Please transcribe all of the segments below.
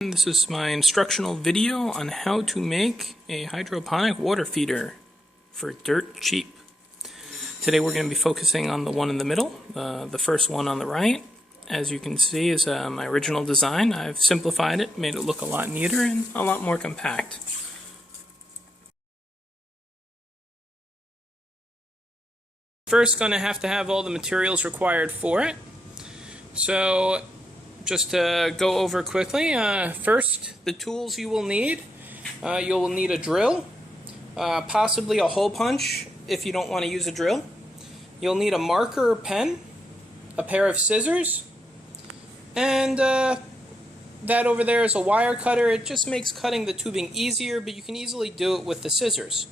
This is my instructional video on how to make a hydroponic water feeder for dirt cheap. Today we're going to be focusing on the one in the middle, the first one on the right. As you can see is my original design. I've simplified it, made it look a lot neater and a lot more compact. First, going to have all the materials required for it. So just to go over quickly, first the tools you will need. You'll need a drill, possibly a hole punch if you don't want to use a drill. You'll need a marker or pen, a pair of scissors, and that over there is a wire cutter. It just makes cutting the tubing easier, but you can easily do it with the scissors.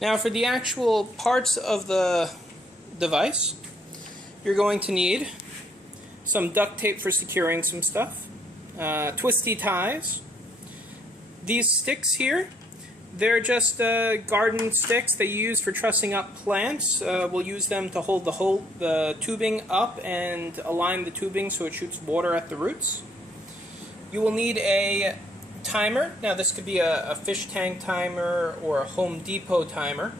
Now for the actual parts of the device, you're going to need some duct tape for securing some stuff, twisty ties. These sticks here, they're just garden sticks that you use for trussing up plants. We'll use them to hold the tubing up and align the tubing so it shoots water at the roots. You will need a timer. Now this could be a fish tank timer or a Home Depot timer.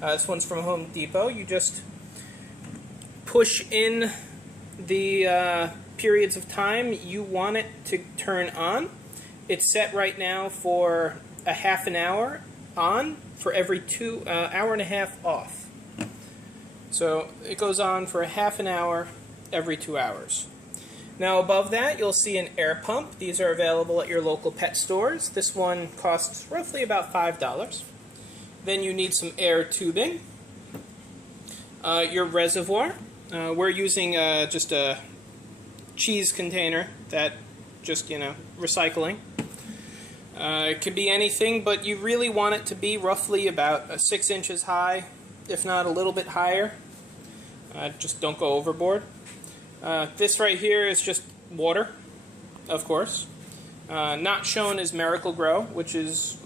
This one's from Home Depot. You just push in the periods of time you want it to turn on. It's set right now for a half an hour on for every hour and a half off. So it goes on for a half an hour every 2 hours. Now above that you'll see an air pump. These are available at your local pet stores. This one costs roughly about $5. Then you need some air tubing, your reservoir. We're using just a cheese container that just, recycling. It could be anything, but you really want it to be roughly about 6 inches high, if not a little bit higher. Just don't go overboard. This right here is just water, of course. Not shown is Miracle-Gro, which is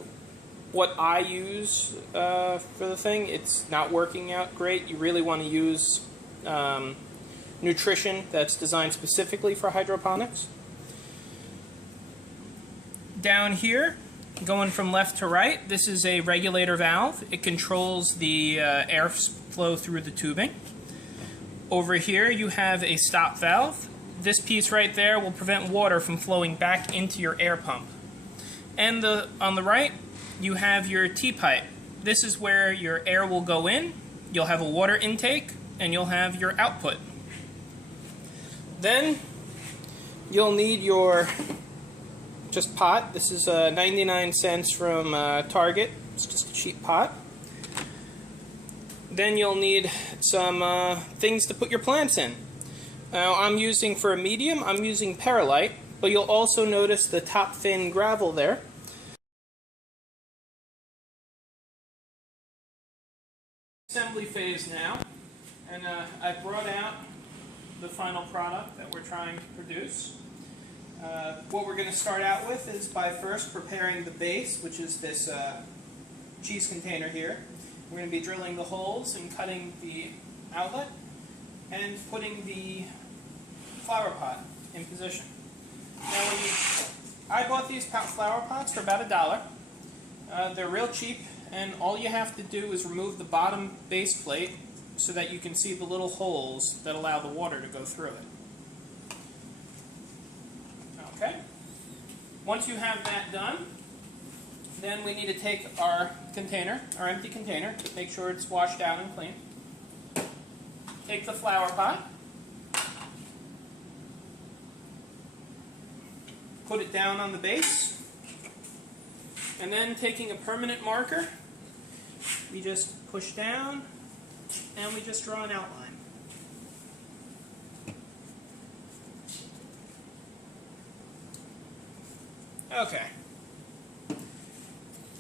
what I use for the thing. It's not working out great. You really want to use nutrition that's designed specifically for hydroponics. Down here, going from left to right, this is a regulator valve. It controls the air flow through the tubing. Over here you have a stop valve. This piece right there will prevent water from flowing back into your air pump. And on the right you have your T-pipe. This is where your air will go in. You'll have a water intake and you'll have your output. Then you'll need your just pot. This is 99 cents from Target. It's just a cheap pot. Then you'll need some things to put your plants in. Now I'm using, for a medium, I'm using perlite, but you'll also notice the top thin gravel there. Assembly phase now. And I brought out the final product that we're trying to produce. What we're going to start out with is by first preparing the base, which is this cheese container here. We're going to be drilling the holes and cutting the outlet and putting the flower pot in position. Now I bought these flower pots for about $1. They're real cheap, and all you have to do is remove the bottom base plate so that you can see the little holes that allow the water to go through it. Okay. Once you have that done, then we need to take our container, our empty container, to make sure it's washed out and clean. Take the flower pot, put it down on the base, and then taking a permanent marker, we just push down and we just draw an outline. Okay.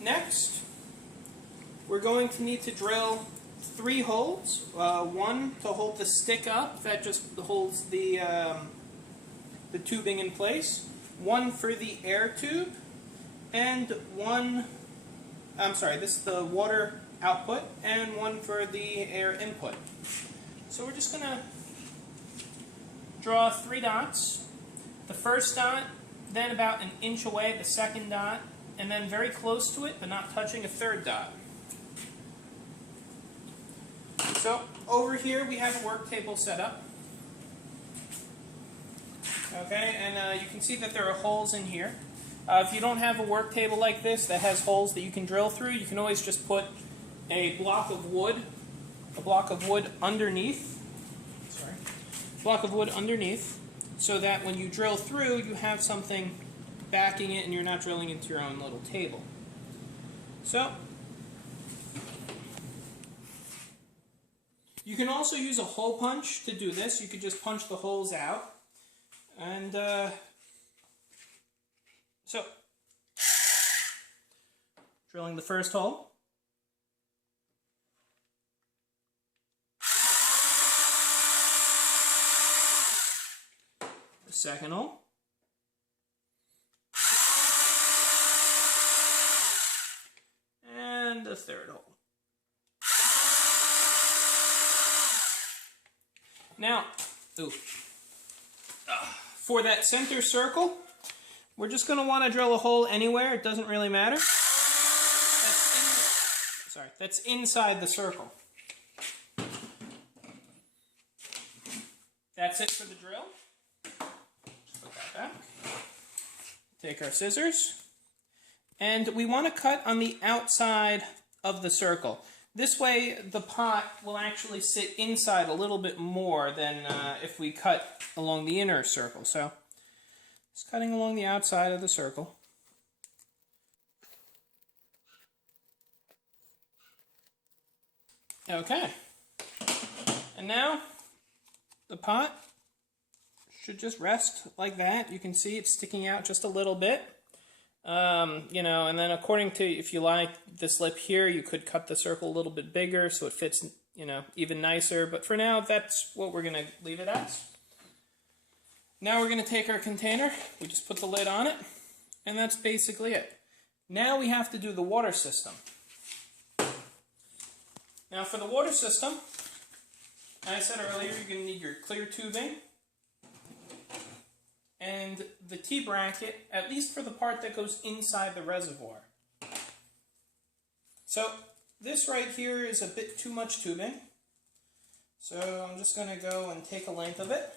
Next, we're going to need to drill 3 holes. One to hold the stick up, that just holds the tubing in place. One for the air tube, and one, this is the water output, and one for the air input. So we're just going to draw 3 dots. The first dot then about an inch away, the second dot, and then very close to it, but not touching a third dot. So over here we have a work table set up. Okay, and you can see that there are holes in here. If you don't have a work table like this that has holes that you can drill through, you can always just put a block of wood underneath. Block of wood underneath, so that when you drill through, you have something backing it, and you're not drilling into your own little table. So you can also use a hole punch to do this. You could just punch the holes out. And so, drilling the first hole. The second hole. And the third hole. Now, for that center circle, we're just going to want to drill a hole anywhere. It doesn't really matter. That's inside the circle. That's it for the drill. Just put that back. Take our scissors. And we want to cut on the outside of the circle. This way, the pot will actually sit inside a little bit more than if we cut along the inner circle. So, just cutting along the outside of the circle. Okay. And now, the pot should just rest like that. You can see it's sticking out just a little bit. You know, and then according to, if you like this lip here, you could cut the circle a little bit bigger so it fits, you know, even nicer. But for now, that's what we're going to leave it as. Now we're going to take our container, we just put the lid on it, and that's basically it. Now we have to do the water system. Now for the water system, as I said earlier, you're going to need your clear tubing and the T-bracket, at least for the part that goes inside the reservoir. So this right here is a bit too much tubing. So I'm just going to go and take a length of it.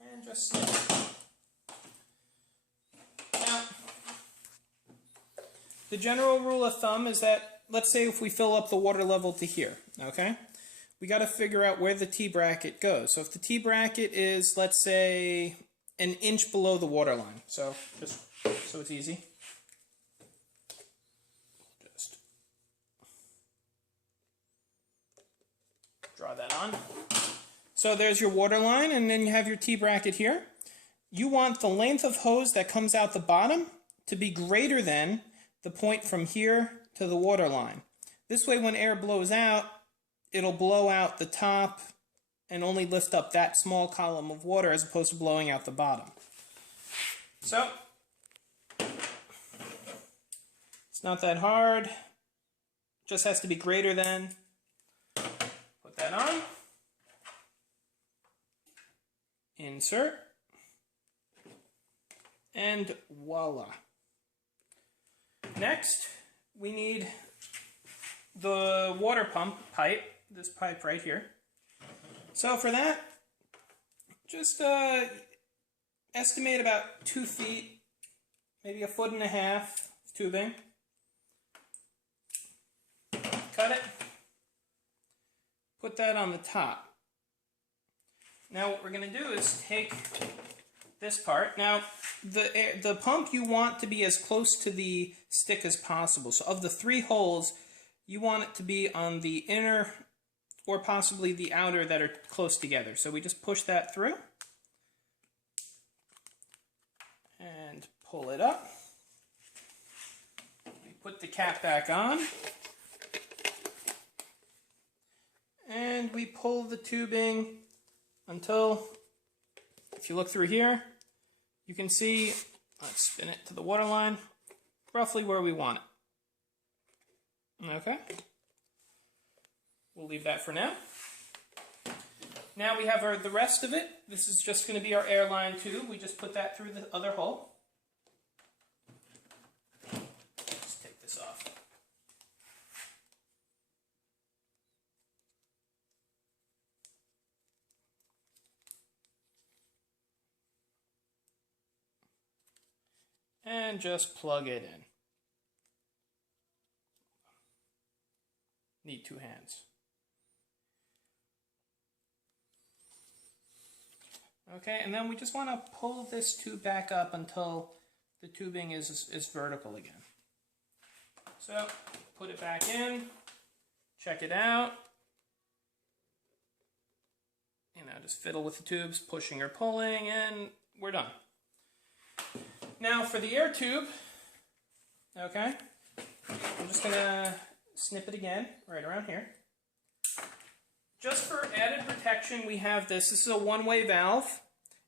And just snip it. Now, the general rule of thumb is that, let's say if we fill up the water level to here, okay? We got to figure out where the T-bracket goes. So if the T-bracket is, let's say, an inch below the water line, so just so it's easy. Just draw that on. So there's your water line, and then you have your T-bracket here. You want the length of hose that comes out the bottom to be greater than the point from here to the water line. This way, when air blows out, it'll blow out the top and only lift up that small column of water as opposed to blowing out the bottom. So, it's not that hard. Just has to be greater than. Put that on. Insert. And voila. Next, we need the water pump pipe, this pipe right here. So for that, just estimate about 2 feet, maybe 1.5 feet of tubing. Cut it. Put that on the top. Now what we're going to do is take this part. Now the pump you want to be as close to the stick as possible. So of the 3 holes, you want it to be on the inner or possibly the outer that are close together. So we just push that through and pull it up. We put the cap back on and we pull the tubing until, if you look through here, you can see, let's spin it to the water line, roughly where we want it. Okay, we'll leave that for now. Now we have the rest of it. This is just going to be our airline tube. We just put that through the other hole. Let's take this off. And just plug it in. Need 2 hands. Okay, and then we just want to pull this tube back up until the tubing is vertical again. So, put it back in, check it out. You know, just fiddle with the tubes, pushing or pulling, and we're done. Now for the air tube, okay, I'm just going to snip it again, right around here. Just for added protection, we have this. This is a one-way valve.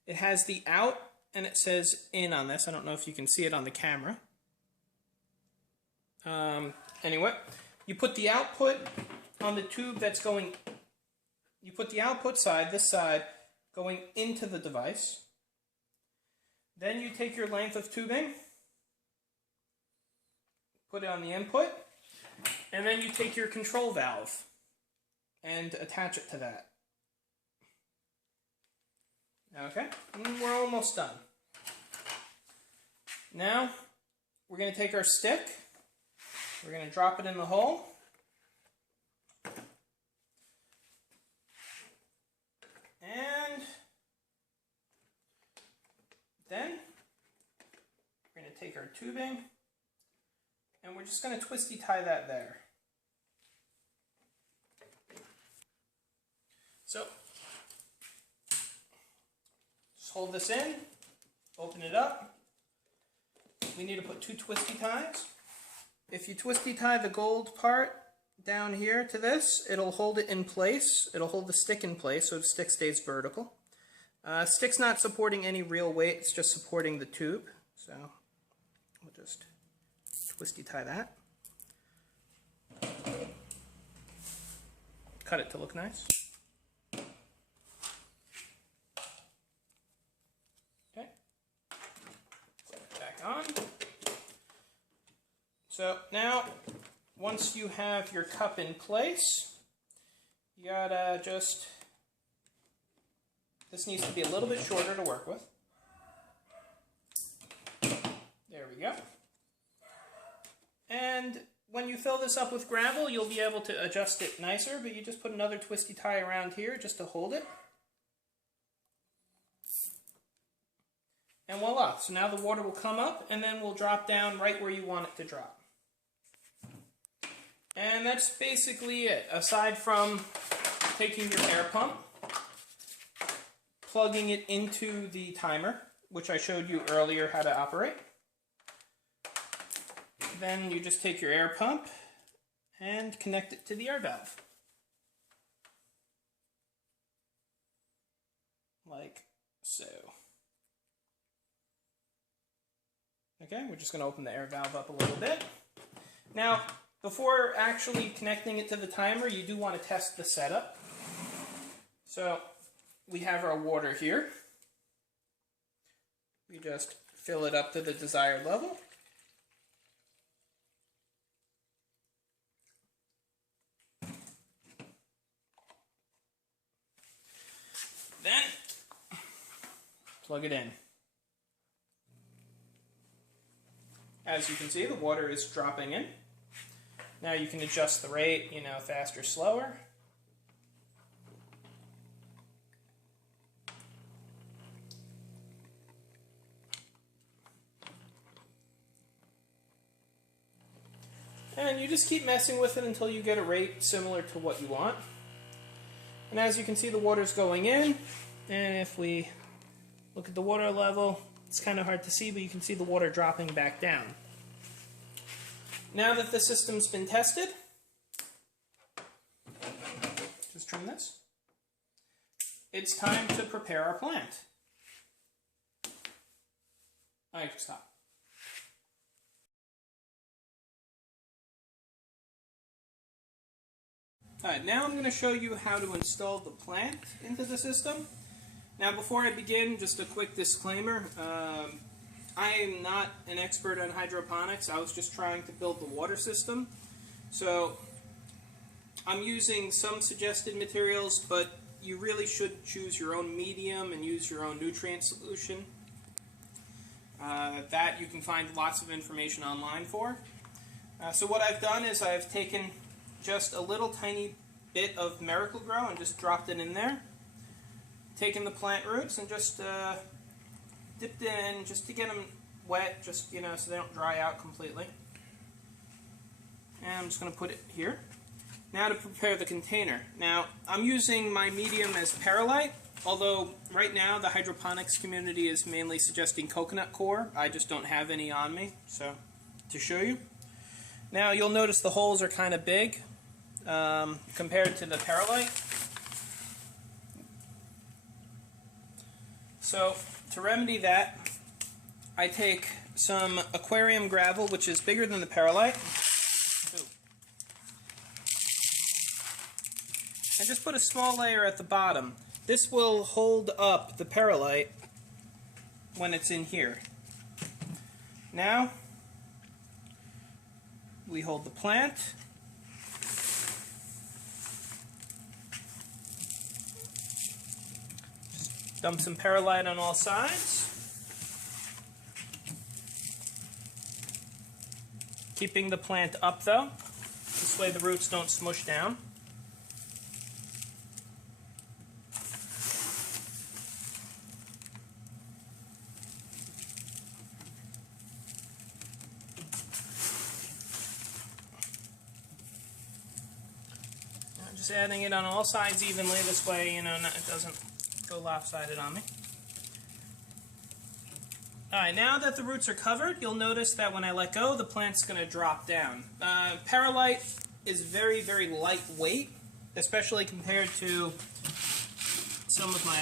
It has the out, and it says in on this. I don't know if you can see it on the camera. Anyway, you put the output on the tube that's going, you put the output side, this side, going into the device. Then you take your length of tubing, put it on the input, and then you take your control valve and attach it to that. Okay, and we're almost done. Now, we're going to take our stick, we're going to drop it in the hole, and then we're going to take our tubing, and we're just going to twisty tie that there. So, just hold this in, open it up. We need to put 2 twisty ties. If you twisty tie the gold part down here to this, it'll hold it in place. It'll hold the stick in place so the stick stays vertical. Stick's not supporting any real weight, it's just supporting the tube. So, we'll just twisty tie that. Cut it to look nice. On. So now, once you have your cup in place, you gotta just, this needs to be a little bit shorter to work with. There we go. And when you fill this up with gravel, you'll be able to adjust it nicer, but you just put another twisty tie around here just to hold it. And voila, so now the water will come up and then will drop down right where you want it to drop. And that's basically it, aside from taking your air pump, plugging it into the timer, which I showed you earlier how to operate. Then you just take your air pump and connect it to the air valve. Like so. Okay, we're just going to open the air valve up a little bit. Now, before actually connecting it to the timer, you do want to test the setup. So, we have our water here. We just fill it up to the desired level. Then, plug it in. As you can see, the water is dropping in. Now you can adjust the rate, you know, faster, slower. And you just keep messing with it until you get a rate similar to what you want. And as you can see, the water's going in. And if we look at the water level, it's kind of hard to see, but you can see the water dropping back down. Now that the system's been tested, just trim this. It's time to prepare our plant. I can stop. Alright, now I'm going to show you how to install the plant into the system. Now before I begin, just a quick disclaimer. I am not an expert on hydroponics. I was just trying to build the water system. So I'm using some suggested materials, but you really should choose your own medium and use your own nutrient solution. That you can find lots of information online for. So what I've done is I've taken just a little tiny bit of Miracle-Gro and just dropped it in there. Taken the plant roots and just dipped in just to get them wet, just so they don't dry out completely. And I'm just going to put it here. Now to prepare the container. Now I'm using my medium as perlite, although right now the hydroponics community is mainly suggesting coconut coir. I just don't have any on me, so to show you. Now you'll notice the holes are kind of big compared to the perlite. So to remedy that, I take some aquarium gravel, which is bigger than the perlite, and just put a small layer at the bottom. This will hold up the perlite when it's in here. Now we hold the plant. Just dump some perlite on all sides. Keeping the plant up though. This way the roots don't smush down. Just adding it on all sides evenly, this way, it doesn't go lopsided on me. Alright, now that the roots are covered, you'll notice that when I let go, the plant's going to drop down. Perlite is very, very lightweight, especially compared to some of my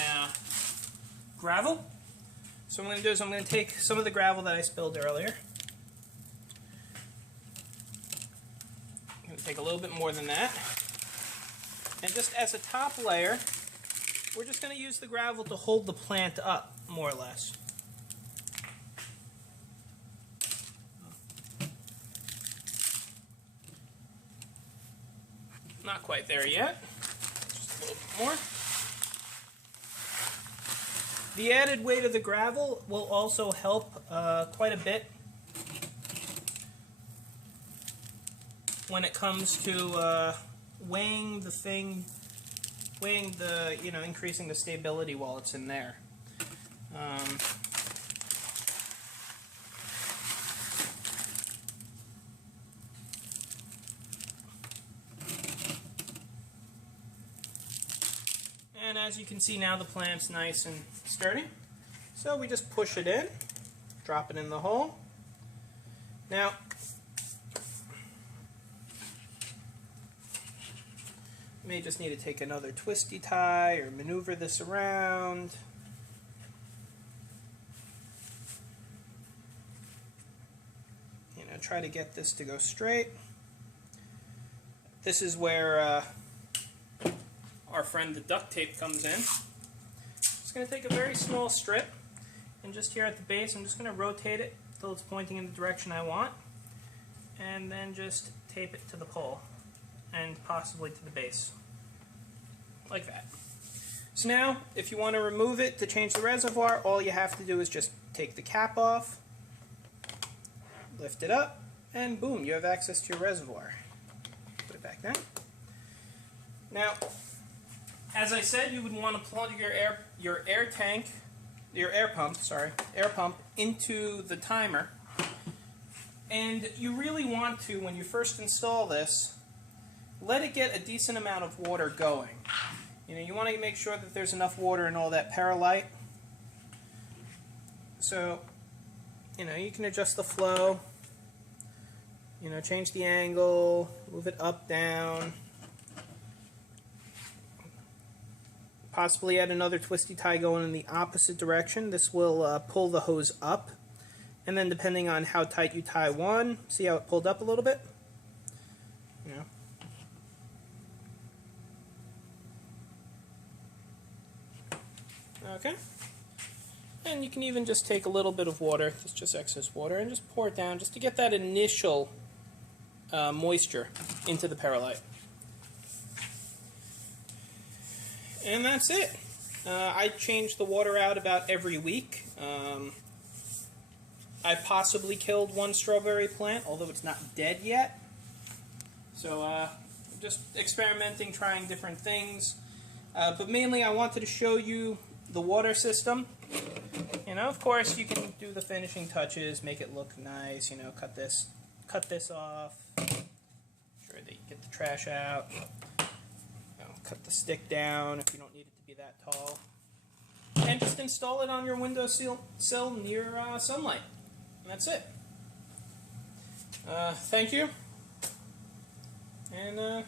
gravel. So what I'm going to do is I'm going to take some of the gravel that I spilled earlier. I'm going to take a little bit more than that. And just as a top layer, we're just going to use the gravel to hold the plant up, more or less. Not quite there yet. Just a little bit more. The added weight of the gravel will also help quite a bit when it comes to weighing the increasing the stability while it's in there. And as you can see now, the plant's nice and sturdy. So we just push it in, drop it in the hole. Now, may just need to take another twisty tie or maneuver this around. Try to get this to go straight. This is where our friend the duct tape comes in. Just going to take a very small strip, and just here at the base I'm just going to rotate it until it's pointing in the direction I want, and then just tape it to the pole and possibly to the base, like that. So now, if you want to remove it to change the reservoir, all you have to do is just take the cap off, lift it up, and boom, you have access to your reservoir. Put it back down. Now, as I said, you would want to plug your air pump into the timer, and you really want to, when you first install this, let it get a decent amount of water going. You want to make sure that there's enough water in all that perlite. So, you can adjust the flow, change the angle, move it up, down. Possibly add another twisty tie going in the opposite direction. This will pull the hose up. And then depending on how tight you tie one, see how it pulled up a little bit? Okay. And you can even just take a little bit of water, just excess water, and just pour it down just to get that initial moisture into the perlite. And that's it. I change the water out about every week. I possibly killed one strawberry plant, although it's not dead yet. So just experimenting, trying different things. But mainly I wanted to show you the water system. You know, of course, you can do the finishing touches, make it look nice, you know, cut this off. Sure that you get the trash out. Cut the stick down if you don't need it to be that tall. And just install it on your windowsill near sunlight. And that's it. Thank you. And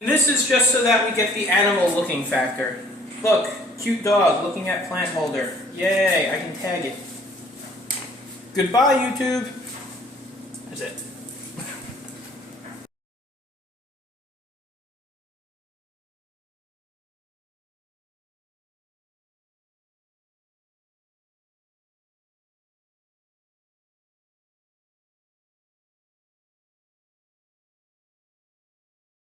this is just so that we get the animal looking factor. Look, cute dog looking at plant holder. Yay, I can tag it. Goodbye, YouTube. That's it.